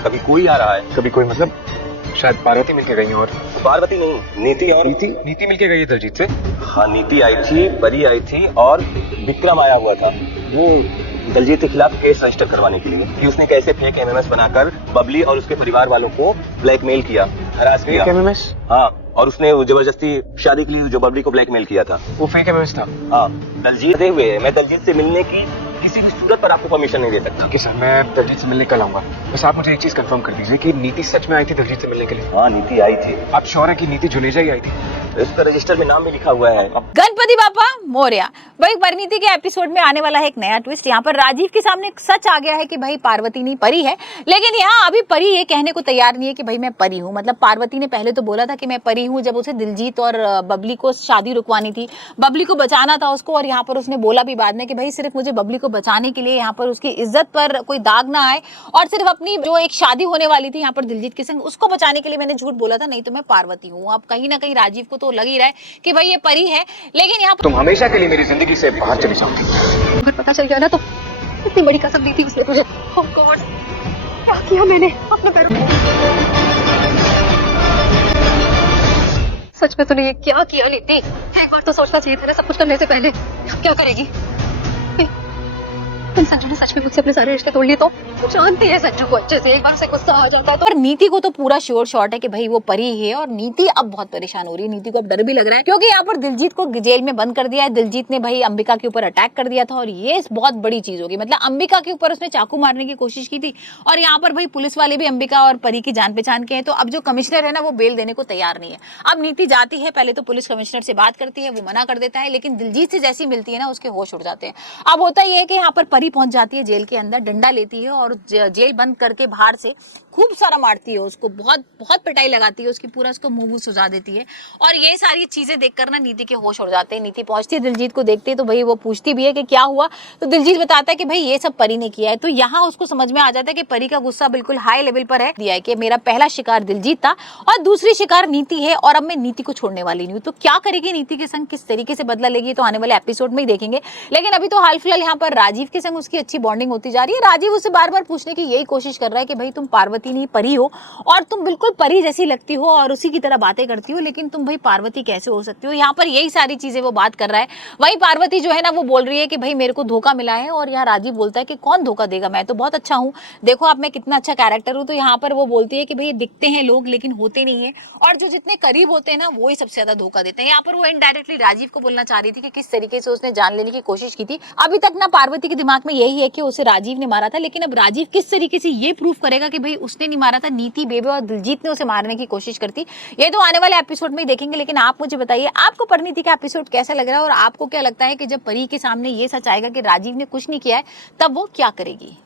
कभी कोई आ रहा है। कभी कोई मतलब शायद पार्वती मिलके गई है। और पार्वती नहीं, नीति। और नीति मिलके गई है दिलजीत से। हाँ, नीति आई थी, परी आई थी और विक्रम आया हुआ था वो दिलजीत के खिलाफ केस रजिस्टर करवाने के लिए कि उसने कैसे फेक एमएमएस बनाकर बबली और उसके परिवार वालों को ब्लैकमेल किया, हरास किया। Fake MMS? हाँ, और उसने जबरदस्ती शादी के लिए जो बबली को ब्लैकमेल किया था वो फेक एमएमएस था। हाँ, दिलजीत दे हुए मैं दिलजीत से मिलने की किसी भी सूरत पर आपको परमिशन नहीं दे सकता। ठीक है सर, मैं दिलजीत से मिलने कल आऊंगा। बस आप मुझे एक चीज कंफर्म कर दीजिए कि नीति सच में आई थी दिलजीत से मिलने के लिए? हाँ, नीति आई थी। आप श्योर है कि नीति जुनेजा ही आई थी? इसका रजिस्टर में नाम भी लिखा हुआ है। गणपति बापा मोरया। भाई परिणीति के एपिसोड में आने वाला है एक नया ट्विस्ट। यहाँ पर राजीव के सामने सच आ गया है कि भाई पार्वती नहीं परी है, लेकिन यहाँ अभी परी ये कहने को तैयार नहीं है कि भाई मैं परी हूँ। मतलब पार्वती ने पहले तो बोला था कि मैं परी हूँ जब उसे दिलजीत और बबली को शादी रुकवानी थी, बबली को बचाना था उसको, और यहाँ पर उसने बोला भी बाद में कि भाई सिर्फ मुझे बबली को बचाने के लिए यहाँ पर उसकी इज्जत पर कोई दाग ना आए, और सिर्फ अपनी जो एक शादी होने वाली थी यहाँ पर दिलजीत के संग उसको बचाने के लिए मैंने झूठ बोला था, नहीं तो मैं पार्वती हूँ। अब कहीं ना कहीं राजीव को तो लग ही रहा है कि भाई ये परी है, लेकिन यहाँ तुम हमेशा के लिए मेरी जिंदगी से बाहर चली जाओगी। अगर पता चल गया ना तो इतनी बड़ी कसम दी थी उसने तुझे। ऑफ कोर्स क्या किया मैंने अपने पैरों पे। सच में तूने ये क्या किया नीति? एक बार तो सोचना चाहिए था ना सब कुछ करने से पहले। क्या करेगी? तुम संजू ने सच में मुझसे अपने सारे रिश्ते तोड़ लिए तो जानती है संजू को अच्छे से, एक बार उसे गुस्सा आ जाता है तो। और नीति को तो पूरा श्योर शॉट है कि भाई वो परी है, और नीति अब बहुत परेशान हो रही है। नीति को अब डर भी लग रहा है क्योंकि यहाँ पर दिलजीत को जेल में बंद कर दिया है। दिलजीत ने भाई अंबिका के ऊपर अटैक कर दिया था और ये बहुत बड़ी चीज होगी। मतलब अंबिका के ऊपर उसने चाकू मारने की कोशिश की थी, और यहाँ पर भाई पुलिस वाले भी अंबिका और परी की जान पहचान के हैं। तो अब जो कमिश्नर है ना वो बेल देने को तैयार नहीं है। अब नीति जाती है, पहले तो पुलिस कमिश्नर से बात करती है, वो मना कर देता है, लेकिन दिलजीत से जैसी मिलती है ना उसके होश उड़ जाते हैं। अब होता यह है कि यहाँ पर परी पहुंच जाती है जेल के अंदर, डंडा लेती है और जेल बंद करके बाहर से खूब सारा मारती है उसको, बहुत बहुत पिटाई लगाती है उसकी, पूरा उसको मुंह सुजा देती है। और ये सारी चीजें देखकर ना नीति के होश उड़ जाते हैं। नीति पहुंचती है दिलजीत को देखते तो भाई वो पूछती भी है कि क्या हुआ, तो दिलजीत बताता है कि भाई ये सब परी ने किया है। तो यहाँ उसको समझ में आ जाता है कि परी का गुस्सा बिल्कुल हाई लेवल पर है, दिया है कि मेरा पहला शिकार दिलजीत था और दूसरी शिकार नीति है, और अब मैं नीति को छोड़ने वाली नहीं हूँ। तो क्या करेगी नीति के संग, किस तरीके से बदला लेगी, तो आने वाले एपिसोड में ही देखेंगे। लेकिन अभी तो हाल फिलहाल यहाँ पर राजीव के संग उसकी अच्छी बॉन्डिंग होती जा रही है। राजीव उसे बार बार पूछने की यही कोशिश कर रहा है कि भाई तुम पार्वती नहीं परी हो, और तुम बिल्कुल परी जैसी लगती हो और उसी की तरह बातें करती हो, लेकिन तुम भाई पार्वती कैसे हो सकती हो। यहाँ पर यही सारी चीजें वो बात कर रहा है। वही पार्वती जो है ना वो बोल रही है कि भाई मेरे को धोखा मिला है, और यहाँ राजीव बोलता है कि कौन धोखा देगा, मैं तो बहुत अच्छा हूँ, देखो आप मैं कितना अच्छा कैरेक्टर हूँ। तो यहाँ पर वो बोलती है कि भाई दिखते हैं लोग लेकिन होते नहीं है, और जो जितने करीब होते हैं ना वो ही सबसे ज्यादा धोखा देते हैं। यहाँ पर वो इनडायरेक्टली राजीव को बोलना चाह रही थी कि किस तरीके से उसने जान लेने की कोशिश की थी। अभी तक ना पार्वती के दिमाग में यही है कि उसे राजीव ने मारा था, लेकिन अब राजीव किस तरीके से ये प्रूफ करेगा कि भाई उसने नहीं मारा था, नीति बेबे और दिलजीत ने उसे मारने की कोशिश करती, ये तो आने वाले एपिसोड में ही देखेंगे। लेकिन आप मुझे बताइए आपको परिणीति का एपिसोड कैसा लग रहा है, और आपको क्या लगता है कि जब परी के सामने ये सच आएगा कि राजीव ने कुछ नहीं किया है तब वो क्या करेगी।